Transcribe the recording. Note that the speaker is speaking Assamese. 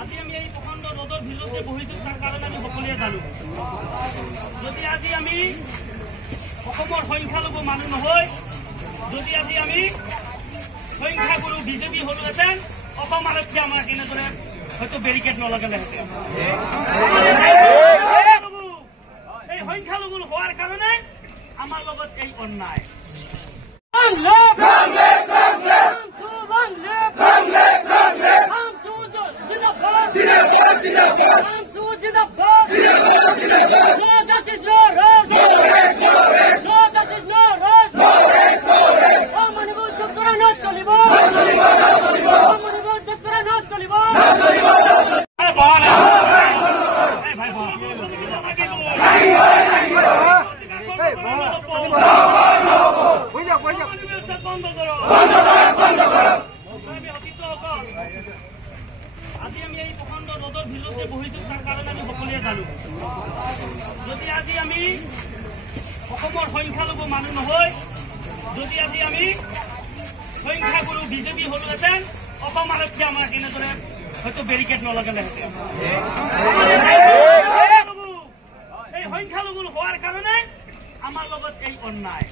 আজি আমি এই প্ৰকাণ্ড ৰ'দৰ ভিতৰতে বহিছো তাৰ কাৰণে আমি সকলোৱে জানো যদি আজি আমি অসমৰ সংখ্যালঘু মানুহ নহয় যদি আজি আমি সংখ্যাগুৰু বিজেপি হলোহেঁতেন অসম আৰক্ষীয়ে আমাক এনেদৰে হয়তো বেৰিকেড নলগালেহেঁতেন এই সংখ্যালঘু হোৱাৰ কাৰণে আমাৰ লগত এই অন্যায় আজি আমি এই প্ৰকাণ্ড ৰ'দৰ ভিতৰতে বহিছো তাৰ কাৰণে আমি সকলোৱে জানো যদি আজি আমি অসমৰ সংখ্যালঘু মানুহ নহয় যদি আজি আমি সংখ্যাগুৰু বিজেপি হলোহেঁতেন অসম আৰক্ষীয়ে আমাক এনেদৰে হয়তো বেৰিকেড নলগালেহেঁতেন এই সংখ্যালঘু হোৱাৰ কাৰণে আমাৰ লগত এই অন্যায়